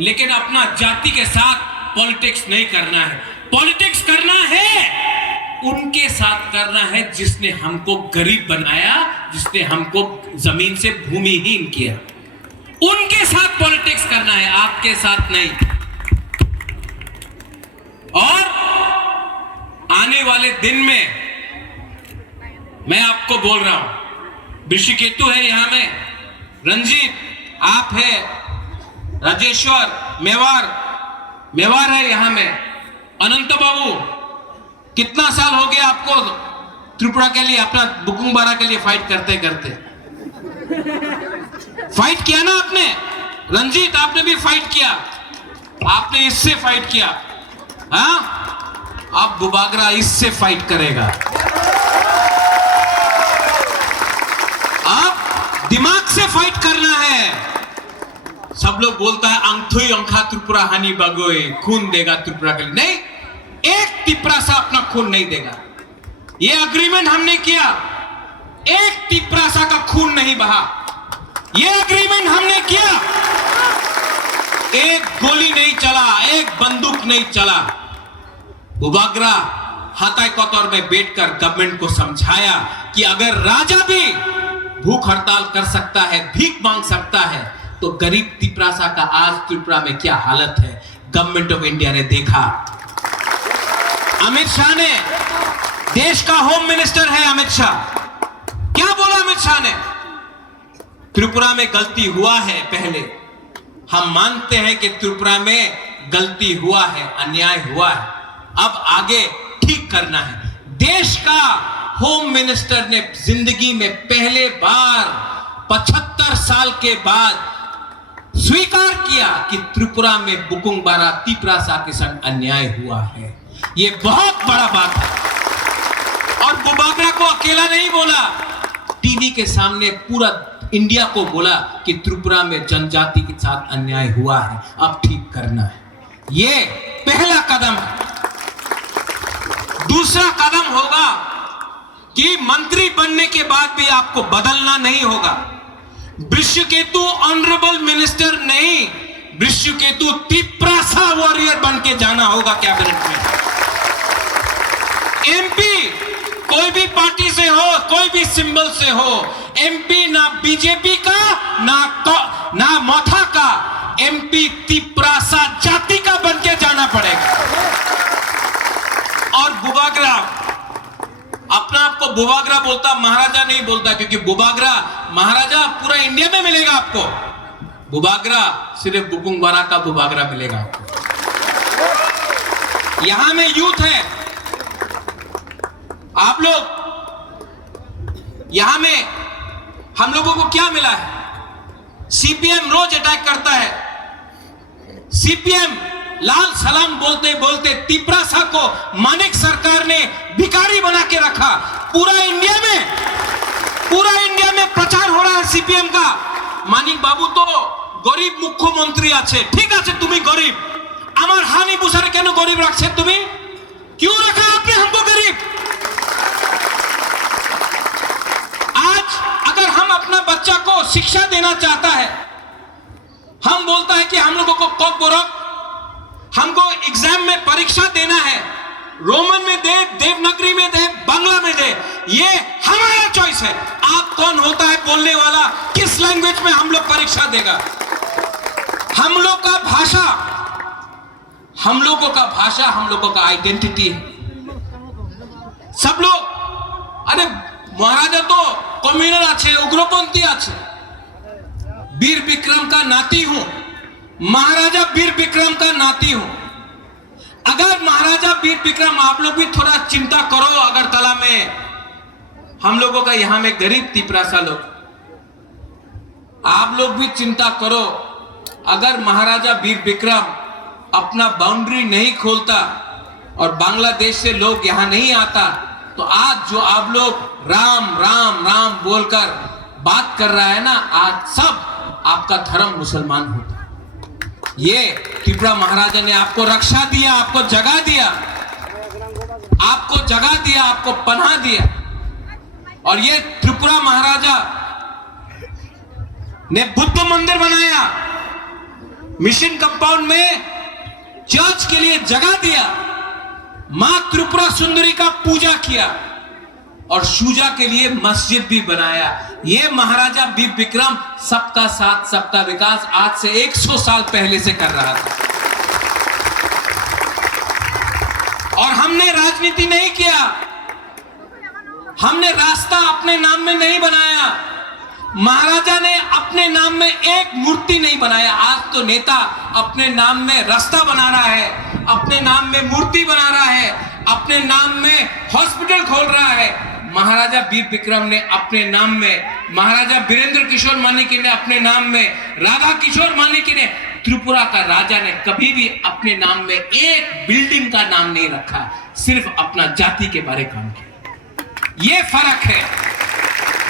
लेकिन अपना जाति के साथ पॉलिटिक्स नहीं करना है। पॉलिटिक्स करना है उनके साथ करना है जिसने हमको गरीब बनाया, जिसने हमको जमीन से भूमिहीन किया, उनके साथ पॉलिटिक्स करना है, आपके साथ नहीं। और आने वाले दिन में मैं आपको बोल रहा हूं, ऋषिकेतु है यहां में, रंजीत आप है, राजेश्वर मेवार है यहां में, अनंत बाबू कितना साल हो गया आपको त्रिपुरा के लिए, अपना बुकुंग बारा के लिए फाइट करते करते? फाइट किया ना आपने? रंजीत आपने भी फाइट किया, आपने इससे फाइट किया, हाँ? अब बुबागरा इससे फाइट करेगा। अब दिमाग से फाइट करना है। सब लोग बोलता है अंथुई अंखा त्रिपुरा हानि बागोए, खून देगा त्रिपुरा के लिए। नहीं, एक तिपरा सा अपना खून नहीं देगा। ये अग्रीमेंट हमने किया, एक तिपरा सा का खून नहीं बहा। ये अग्रीमेंट हमने किया, एक गोली नहीं चला, एक बंदूक नहीं चला। बुबागरा हाथाई कोतौर में बैठकर गवर्नमेंट को समझाया कि अगर राजा भी भूख हड़ताल कर सकता है, भीख मांग सकता है, तो गरीब तिपरासा का आज त्रिपुरा में क्या हालत है, गवर्नमेंट ऑफ इंडिया ने देखा। अमित शाह ने, देश का होम मिनिस्टर है अमित शाह, क्या बोला अमित शाह ने? त्रिपुरा में गलती हुआ है, पहले हम मानते हैं कि त्रिपुरा में गलती हुआ है, अन्याय हुआ है, अब आगे ठीक करना है। देश का होम मिनिस्टर ने जिंदगी में पहले बार 75 साल के बाद स्वीकार किया कि त्रिपुरा में बुकुंग बारा तिपरासा के संग अन्याय हुआ है। यह बहुत बड़ा बात है। और बुबागरा को अकेला नहीं बोला, टीवी के सामने पूरा इंडिया को बोला कि त्रिपुरा में जनजाति के साथ अन्याय हुआ है, अब ठीक करना है। यह पहला कदम है। दूसरा कदम होगा कि मंत्री बनने के बाद भी आपको बदलना नहीं होगा। ऋषिकेतु ऑनरेबल मिनिस्टर नहीं, ऋषिकेतु तिपरासा वॉरियर बन के जाना होगा कैबिनेट में। एमपी कोई भी पार्टी से हो, कोई भी सिंबल से हो, एमपी ना बीजेपी का ना मोथा का, एमपी तिपरासा जाति का बन के जाना पड़ेगा। और बुबागरा अपना आपको बुबागरा बोलता, महाराजा नहीं बोलता, क्योंकि बुबागरा महाराजा पूरा इंडिया में मिलेगा आपको, बुबागरा सिर्फ बुकुंग बारा का बुबागरा मिलेगा आपको। यहां में यूथ है, आप लोग, यहां में हम लोगों को क्या मिला है? सीपीएम रोज अटैक करता है, सीपीएम लाल सलाम बोलते बोलते तिपरासा को मानिक सरकार ने भिखारी बना के रखा। पूरा इंडिया में प्रचार हो रहा है सीपीएम का, मानिक बाबू तो गरीब मुख्यमंत्री आछे, ठीक है तुम्हें गरीब, आमार हानि बुसारे केन गरीब रखछे, तुम्हें क्यों रखा आपने हमको गरीब? आज अगर हम अपना बच्चा को शिक्षा देना चाहता है, हम बोलता है कि हम लोगों को कॉक बोरक, हमको एग्जाम में परीक्षा देना है, रोमन में दे, देवनागरी में दे, बांग्ला में दे, ये हमारा चॉइस है। आप कौन होता है बोलने वाला, किस लैंग्वेज में हम लोग परीक्षा देगा? हम लोग का भाषा, हम लोगों का भाषा, हम लोगों का आइडेंटिटी है। सब लोग, अरे महाराजा तो कम्युनल आछे, उग्रपंथी आछे, वीर विक्रम का नाती हूं, महाराजा वीर विक्रम का नाती हूं। अगर महाराजा वीर विक्रम, आप लोग भी थोड़ा चिंता करो, अगरतला में हम लोगों का, यहां में गरीब तिपरासा लोग, आप लोग भी चिंता करो। अगर महाराजा वीर विक्रम अपना बाउंड्री नहीं खोलता और बांग्लादेश से लोग यहां नहीं आता, तो आज जो आप लोग राम राम राम बोलकर बात कर रहा है ना, आज सब आपका धर्म मुसलमान होता। ये त्रिपुरा महाराजा ने आपको रक्षा दिया, आपको जगह दिया, आपको जगह दिया, आपको पनाह दिया। और ये त्रिपुरा महाराजा ने बुद्ध मंदिर बनाया, मिशन कंपाउंड में चर्च के लिए जगह दिया, मां त्रिपुरा सुंदरी का पूजा किया और शुजा के लिए मस्जिद भी बनाया। यह महाराजा बीर विक्रम सबका साथ सबका विकास आज से 100 साल पहले से कर रहा था। और हमने राजनीति नहीं किया, हमने रास्ता अपने नाम में नहीं बनाया। महाराजा ने अपने नाम में एक मूर्ति नहीं बनाया। आज तो नेता अपने नाम में रास्ता बना रहा है, अपने नाम में मूर्ति बना रहा है, अपने नाम में हॉस्पिटल खोल रहा है। महाराजा बीर विक्रम ने अपने नाम में, महाराजा वीरेंद्र किशोर मानिकी ने अपने नाम में, राधा किशोर मानिकी ने, त्रिपुरा का राजा ने कभी भी अपने नाम में एक बिल्डिंग का नाम नहीं रखा, सिर्फ अपना जाति के बारे में काम किया। ये फर्क है,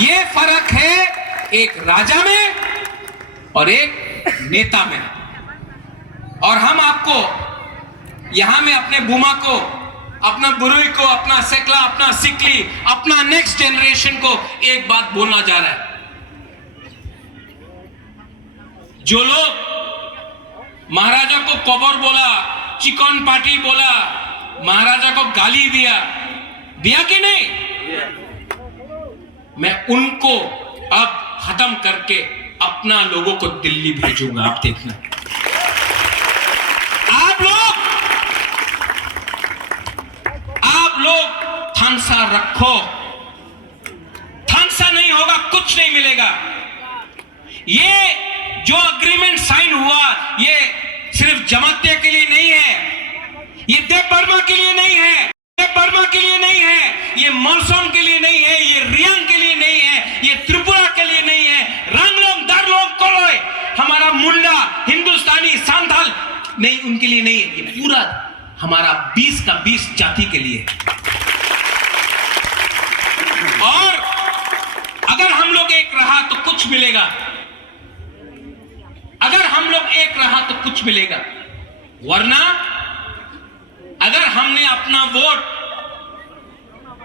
ये फर्क है एक राजा में और एक नेता में। और हम आपको यहां में अपने बुमा को, अपना बुरुई को, अपना सेकला, अपना सिकली, अपना नेक्स्ट जनरेशन को एक बात बोलना जा रहा है। जो लोग महाराजा को कबर बोला, चिकन पार्टी बोला, महाराजा को गाली दिया कि नहीं? मैं उनको अब खत्म करके अपना लोगों को दिल्ली भेजूंगा। आप देखना, आप लोग थानसा रखो, थानसा नहीं होगा कुछ नहीं मिलेगा। ये जो अग्रीमेंट साइन हुआ ये सिर्फ जमातिया के लिए नहीं है, ये देव बर्मा के लिए नहीं है, बर्मा के लिए नहीं है, ये मौसम के लिए नहीं है, ये रियांग के लिए नहीं है, ये त्रिपुरा के लिए नहीं है, रंगलोंग, दारलोंग, कोलोय, हमारा मुंडा, हिंदुस्तानी, सांथाल नहीं, उनके लिए नहीं है। ये पूरा हमारा 20 का 20 जाति के लिए। और अगर हम लोग एक रहा तो कुछ मिलेगा, अगर हम लोग एक रहा तो कुछ मिलेगा, वरना अगर हमने अपना वोट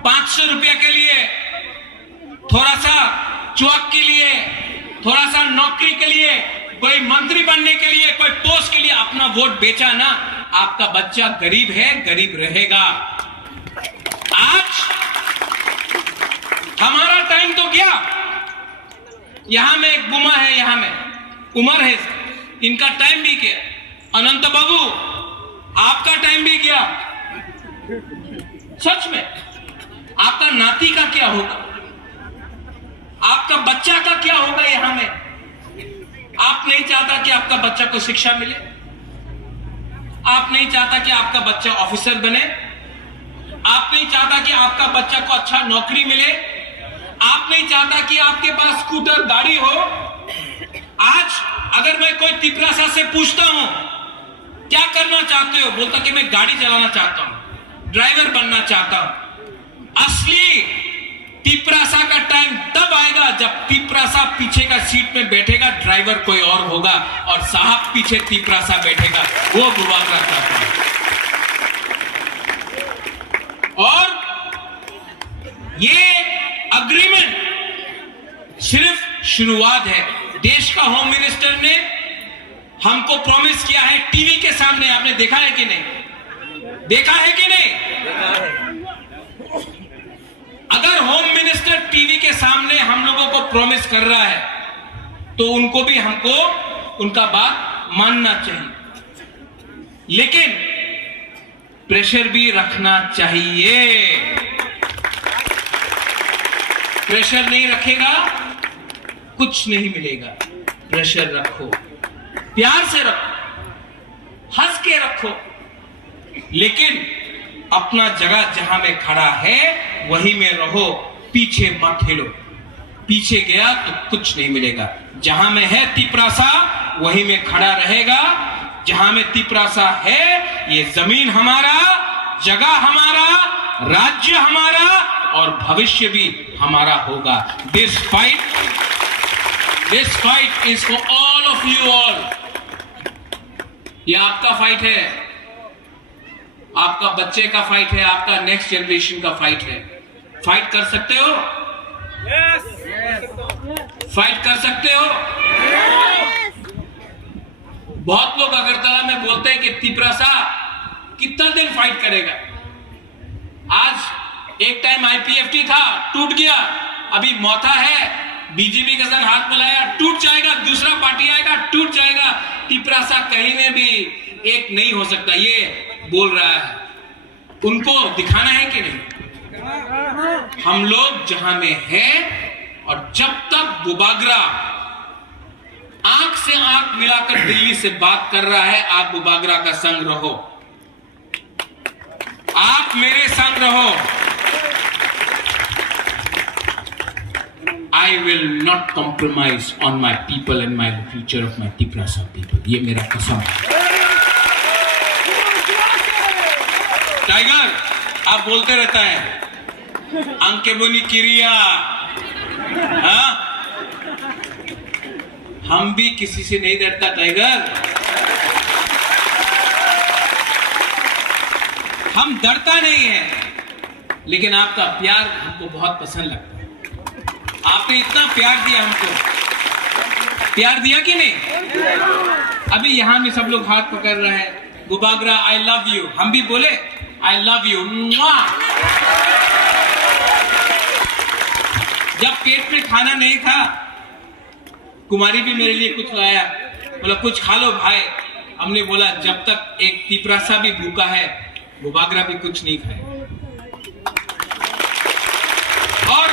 500 रुपया के लिए, थोड़ा सा चुआक के लिए, थोड़ा सा नौकरी के लिए, कोई मंत्री बनने के लिए, कोई पोस्ट के लिए अपना वोट बेचा ना, आपका बच्चा गरीब है, गरीब रहेगा। आज हमारा टाइम तो गया। यहां में एक बुमा है, यहां में उमर है, इनका टाइम भी गया। अनंत बाबू आपका टाइम भी गया। सच में आपका नाती का क्या होगा, आपका बच्चा का क्या होगा? यहां में आप नहीं चाहता कि आपका बच्चा को शिक्षा मिले, आप नहीं चाहता कि आपका बच्चा ऑफिसर बने, आप नहीं चाहता कि आपका बच्चा को अच्छा नौकरी मिले, आप नहीं चाहता कि आपके पास स्कूटर गाड़ी हो। आज अगर मैं कोई तिपरासा से पूछता हूं क्या करना चाहते हो, बोलता कि मैं गाड़ी चलाना चाहता हूं, ड्राइवर बनना चाहता हूं। असली तिपरासा का टाइम तब आएगा जब तिपरासा पीछे का सीट में बैठेगा, ड्राइवर कोई और होगा और साहब पीछे तिपरासा बैठेगा, वो बुआ करता है। और ये अग्रीमेंट सिर्फ शुरुआत है। देश का होम मिनिस्टर ने हमको प्रॉमिस किया है टीवी के सामने, आपने देखा है कि नहीं? देखा है कि नहीं? अगर होम मिनिस्टर टीवी के सामने हम लोगों को प्रॉमिस कर रहा है तो उनको भी हमको उनका बात मानना चाहिए, लेकिन प्रेशर भी रखना चाहिए। प्रेशर नहीं रखेगा कुछ नहीं मिलेगा। प्रेशर रखो, प्यार से रखो, हंस के रखो, लेकिन अपना जगह जहां में खड़ा है वहीं में रहो, पीछे मत हिलो। पीछे गया तो कुछ नहीं मिलेगा। जहां में है तिपरासा वहीं में खड़ा रहेगा। जहां में तिपरासा है ये जमीन हमारा, जगह हमारा, राज्य हमारा और भविष्य भी हमारा होगा। This fight is for all of you all. ये आपका फाइट है, आपका बच्चे का फाइट है, आपका नेक्स्ट जनरेशन का फाइट है। फाइट कर सकते हो? फाइट कर सकते हो? बहुत लोग अगरतला में बोलते हैं कि तिपरासा कितना दिन फाइट करेगा। आज एक टाइम आईपीएफटी था, टूट गया, अभी मौथा है, बीजेपी के संग हाथ मिलाया, टूट जाएगा, दूसरा पार्टी आएगा, टूट जाएगा। तिपरासा कहीं में भी एक नहीं हो सकता, ये बोल रहा है। उनको दिखाना है कि नहीं? हम लोग जहां में हैं, और जब तक बुबागरा आंख से आंख मिलाकर दिल्ली से बात कर रहा है, आप बुबागरा का संग रहो, आप मेरे संग रहो। I will not compromise on my people and my future of my Tiprasa people. ये मेरा कसम है। टाइगर आप बोलते रहता है अंके बोनी किरिया, हाँ? हम भी किसी से नहीं डरता टाइगर, हम डरता नहीं है, लेकिन आपका प्यार हमको बहुत पसंद लगता है। आपने इतना प्यार दिया हमको, प्यार दिया कि नहीं? अभी यहां में सब लोग हाथ पकड़ रहे हैं, बुबागरा आई लव यू, हम भी बोले आई लव यू। जब पेट में खाना नहीं था, कुमारी भी मेरे लिए कुछ लाया, बोला कुछ खा लो भाई। हमने बोला जब तक एक तिपरासा भी भूखा है, बुबागरा भी कुछ नहीं खाए। और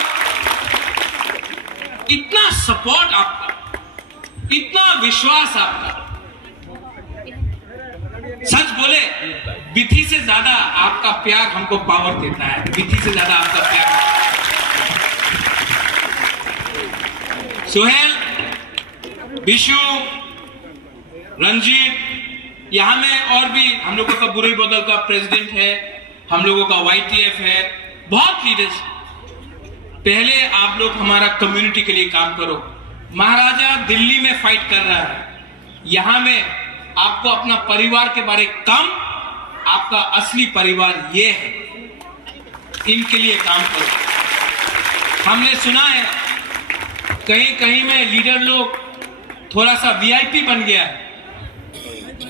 इतना सपोर्ट आपका, इतना विश्वास आपका, सच बोले विधि से ज्यादा आपका प्यार हमको पावर देता है, विधि से ज्यादा आपका प्यार। सुहेल, विशु, रंजीत, यहां में और भी हम लोगों का बुरी बदल का प्रेसिडेंट है, हम लोगों का YTF है, बहुत लीडर्स। पहले आप लोग हमारा कम्युनिटी के लिए काम करो। महाराजा दिल्ली में फाइट कर रहा है, यहां में आपको अपना परिवार के बारे कम, आपका असली परिवार ये है, इनके लिए काम करो। हमने सुना है कहीं कहीं में लीडर लोग थोड़ा सा VIP बन गया है,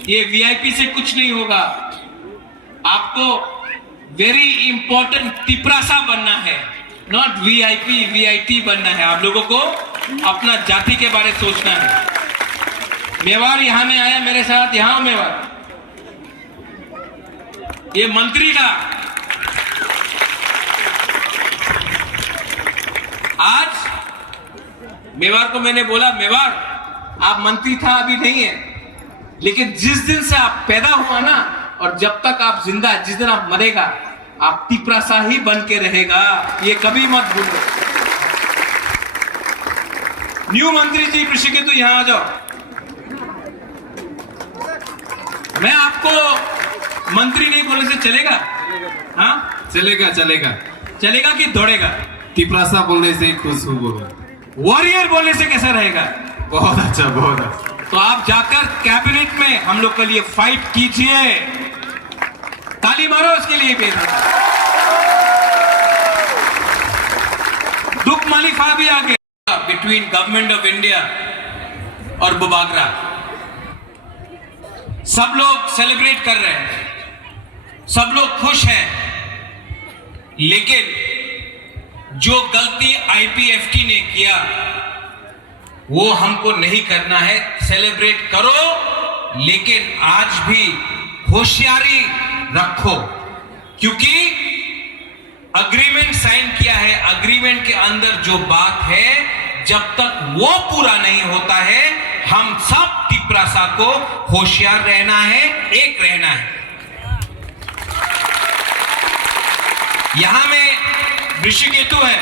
ये VIP से कुछ नहीं होगा। आपको वेरी इंपॉर्टेंट तिपरासा बनना है, नॉट VIP VIT बनना है। आप लोगों को अपना जाति के बारे सोचना है। मेवाड़ यहां में आया मेरे साथ, यहां मेवाड़, ये मंत्री था, आज मेवाड़ को मैंने बोला मेवाड़ आप मंत्री था अभी नहीं है, लेकिन जिस दिन से आप पैदा हुआ ना, और जब तक आप जिंदा, जिस दिन आप मरेगा, आप तिपरासा ही बन के रहेगा, ये कभी मत भूलो। न्यू मंत्री जी ऋषिकेतु यहां आ जाओ। मैं आपको मंत्री नहीं बोलने से चलेगा? हाँ चलेगा चलेगा चलेगा कि दौड़ेगा? तिपरासा बोलने से खुश हूँ बोलो। वॉरियर बोलने से कैसा रहेगा? बहुत अच्छा बहुत अच्छा। तो आप जाकर कैबिनेट में हम लोग के लिए फाइट कीजिए, ताली मारो उसके लिए भी। दुख मालिफा भी आ गया बिटवीन गवर्नमेंट ऑफ इंडिया और बुबागरा। सब लोग सेलिब्रेट कर रहे हैं, सब लोग खुश हैं, लेकिन जो गलती IPFT ने किया वो हमको नहीं करना है। सेलिब्रेट करो, लेकिन आज भी होशियारी रखो, क्योंकि अग्रीमेंट साइन किया है, अग्रीमेंट के अंदर जो बात है, जब तक वो पूरा नहीं होता है, हम सब तिपरासा को होशियार रहना है, एक रहना है। यहां में ऋषिकेतु है,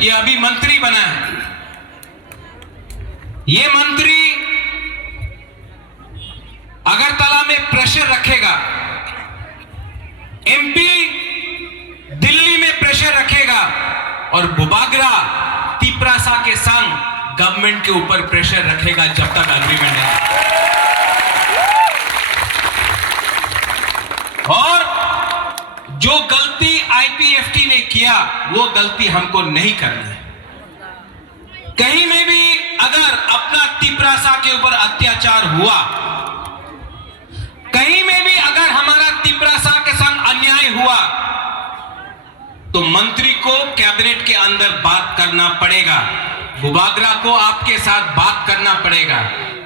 ये अभी मंत्री बना है। ये मंत्री अगरतला में प्रेशर रखेगा, MP दिल्ली में प्रेशर रखेगा, और बुबागरा तिपरासा के संग गवर्नमेंट के ऊपर प्रेशर रखेगा जब तक अग्रीमेंट है। और जो गलती IPFT ने किया वो गलती हमको नहीं करनी है। कहीं में भी अगर अपना तिपरासा के ऊपर अत्याचार हुआ तो मंत्री को कैबिनेट के अंदर बात करना पड़ेगा, बुबागरा को आपके साथ बात करना पड़ेगा,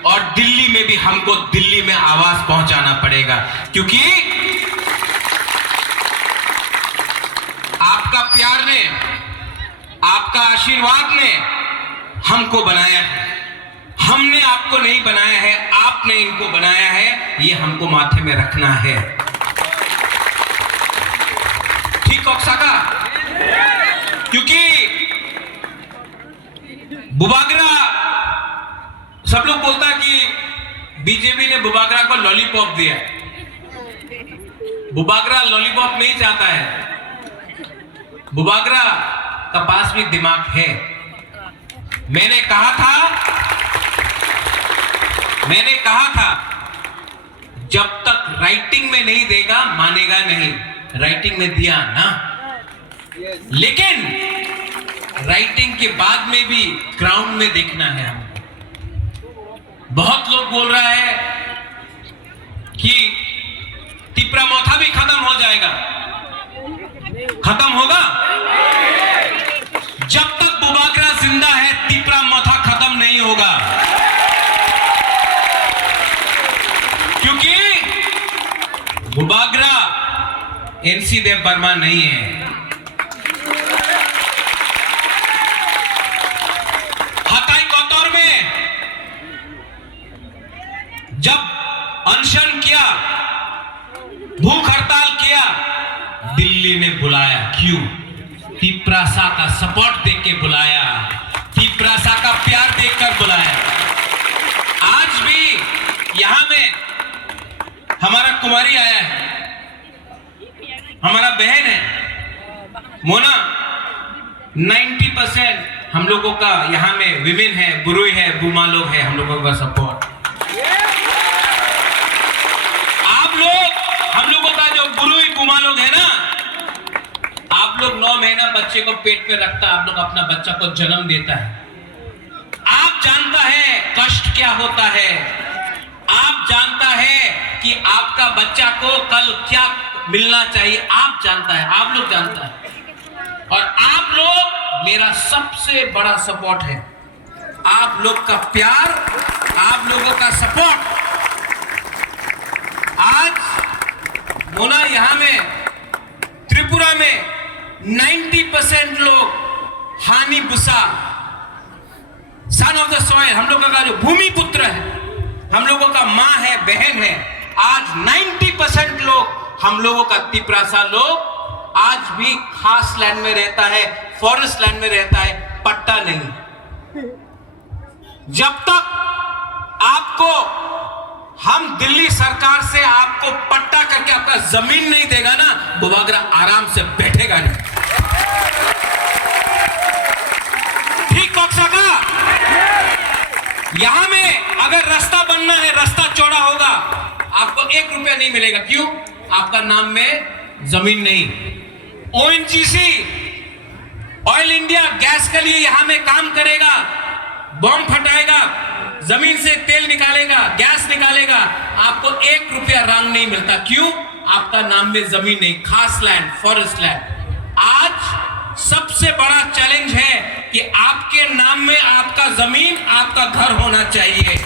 और दिल्ली में भी हमको दिल्ली में आवाज पहुंचाना पड़ेगा, क्योंकि आपका प्यार ने, आपका आशीर्वाद ने हमको बनाया है। हमने आपको नहीं बनाया है, आपने इनको बनाया है, ये हमको माथे में रखना है। ठीक ओक्साका, क्योंकि बुबागरा, सब लोग बोलता है कि बीजेपी ने बुबागरा को लॉलीपॉप दिया। बुबागरा लॉलीपॉप नहीं चाहता है, बुबागरा का पास भी दिमाग है। मैंने कहा था जब तक राइटिंग में नहीं देगा मानेगा नहीं। राइटिंग में दिया ना, लेकिन राइटिंग के बाद में भी ग्राउंड में देखना है हमको। बहुत लोग बोल रहा है कि तिपरा मोथा भी खत्म हो जाएगा। खत्म होगा? जब तक बुबागरा जिंदा है तिपरा मोथा खत्म नहीं होगा, क्योंकि बुबागरा एनसी देव वर्मा नहीं है। हताई कोतौर में जब अनशन किया, भूख हड़ताल किया, दिल्ली ने बुलाया। क्यों? तिपरासा का सपोर्ट देख के बुलाया, तिपरासा का प्यार देखकर बुलाया। आज भी यहां में हमारा कुमारी आया है, हमारा बहन है मोना। 90% हम लोगों का यहां में विमेन है, बुरुई है, बुमा लोग है, हम लोगों का सपोर्ट। आप लोग, हम लोगों का जो बुरुई बुमा लोग है ना, आप लोग 9 महीना बच्चे को पेट पे रखता, आप लोग अपना बच्चा को जन्म देता है। आप जानता है कष्ट क्या होता है, आप जानता है कि आपका बच्चा को कल क्या मिलना चाहिए, आप जानता है, आप लोग जानता है। और आप लोग मेरा सबसे बड़ा सपोर्ट है, आप लोग का प्यार, आप लोगों का सपोर्ट। आज मोना यहां में त्रिपुरा में 90% लोग हानि Busa, son of the soil, हम लोगों का जो भूमि पुत्र है, हम लोगों का मां है, बहन है। आज 90% लोग, हम लोगों का तिपरासा लोग आज भी खास लैंड में रहता है, फॉरेस्ट लैंड में रहता है, पट्टा नहीं। जब तक आपको हम दिल्ली सरकार से आपको पट्टा करके आपका जमीन नहीं देगा ना, बुबागरा आराम से बैठेगा नहीं। ठीक ओक्साका, यहां में अगर रास्ता बनना है, रास्ता चौड़ा होगा, आपको 1 रुपया नहीं मिलेगा। क्यों? आपका नाम में जमीन नहीं। ओएनजीसी, ऑयल इंडिया गैस के लिए यहां में काम करेगा, बॉम्ब फटाएगा, जमीन से तेल निकालेगा, गैस निकालेगा, आपको 1 रुपया रंग नहीं मिलता। क्यों? आपका नाम में जमीन नहीं, खास लैंड, फॉरेस्ट लैंड। आज सबसे बड़ा चैलेंज है कि आपके नाम में आपका जमीन, आपका घर होना चाहिए।